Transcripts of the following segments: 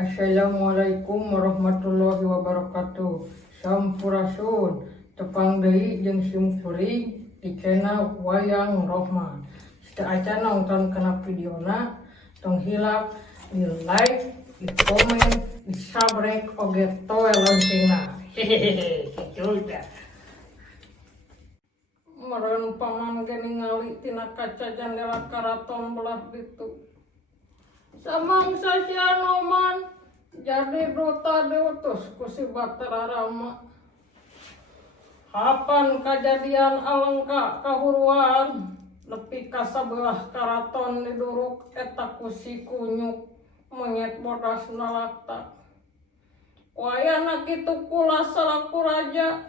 Assalamualaikum warahmatullahi wabarakatuh. Sampurasun tepang deui jeung simkuring di channel Wayang Rohman. Setelah aja nonton kena videona tong hilap di like, di komen, di subscribe oge toe loncengna. Hehehe, kitu dah. Meureun paman ge ningali tina kaca jendela karaton belah ditu. Samangsa si Anoman jadi duta diutus ku si Batara Rama. Kapan kajadian alengka kahuruan nepi ka sabelah karaton diduruk eta ku si kunyuk monyet bodas nalakta. Wayana kitu kula salaku raja.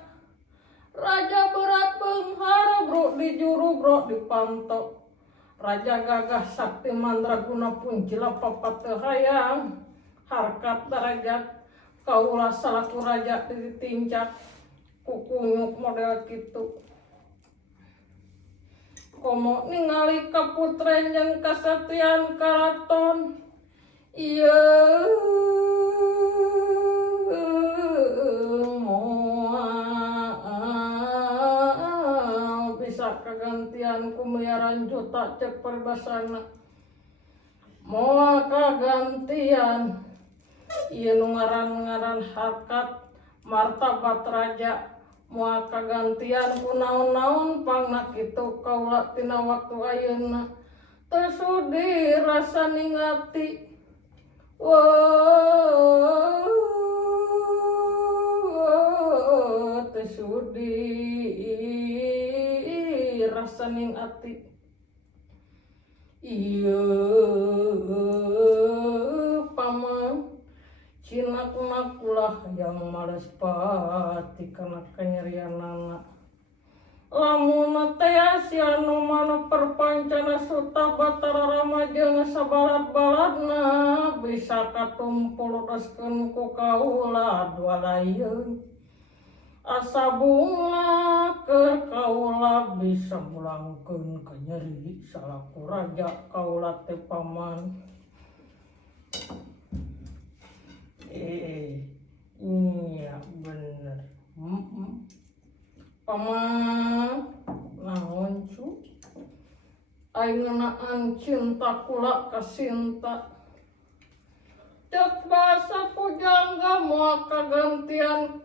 Raja berat benghar bro di juru bro di panto. Raja gagah sakti mandraguna puncila papat teu hayang harkat darajat kaula salaku raja ditincak ku kunyuk model kitu. Komo ningali kaputren jeung kasatian karaton ieu kagantian ku miliaran juta cek perbasana moal kagantian ieu nu ngaran harkat martabat raja moal kagantian ku naon-naon pangna kitu kaula tina waktu ayeuna teu sudi rasa ningati teu sudi rasa ning ati ieu paman cinak-nakulah yang males pati kana kanyerianana lamun teh si Anoman perpancana Suta Batara Rama jeung sabalat-balatna bisa katumpul reskeun ku kaula dualayeun asa bunga ke kaula bisa mulangkeun ka nyeri salaku raja kaula teh paman. Iya bener. Paman naon cu? Aing ngeunaan cinta kula ka Sinta. Cek basa pujangga moal kagantian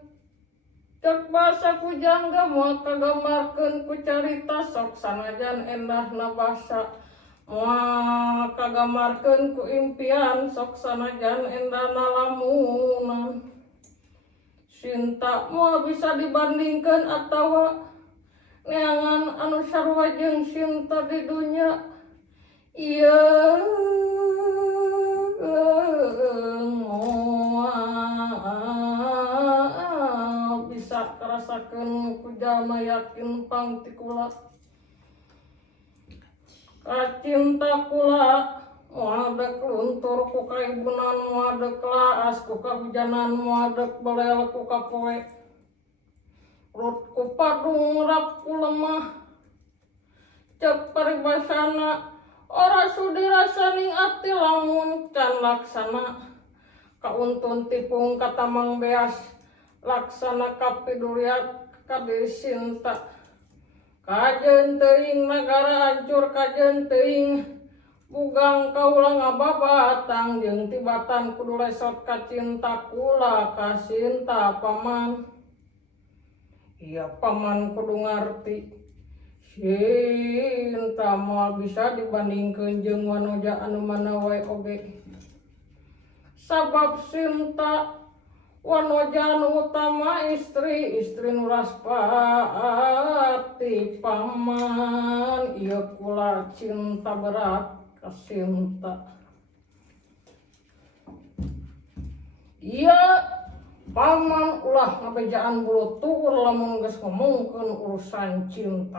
cek basa pujangga moal kagamarkeun ku carita sok sanajan endahna basa moal kagamarkeun ku impian sok sanajan endahna lamunan. Sinta moal bisa dibandingkeun atawa neangan anu sarua jeung Sinta di dunya ieu karasakeun ku jalma yakin pangti kula kacinta kula moal dek luntur ku kaibunan moal dek laas ku kahujanan moal dek belel ku kapoe rut ku padungrap ku lemah cek paribasana ora sudi rasa ning ati lamun can laksana kauntun tipung katamang beas laksana kapiduriat kade Sinta kajeun teuing nagara hancur kajeun teuing bugang kaula ngababatang jeung tibatan kudu lesot ka cinta kula ka Sinta paman. Iya paman kudu ngarti Sinta moal bisa dibandingkeun jeung wanoja anu mana wae oge sabab Sinta wanoja anu utama istri nu raspati paman. Ieu kula cinta berat ka Sinta. Ieu paman ulah ngabejaan bulu tuur lamun geus ngomongkeun urusan cinta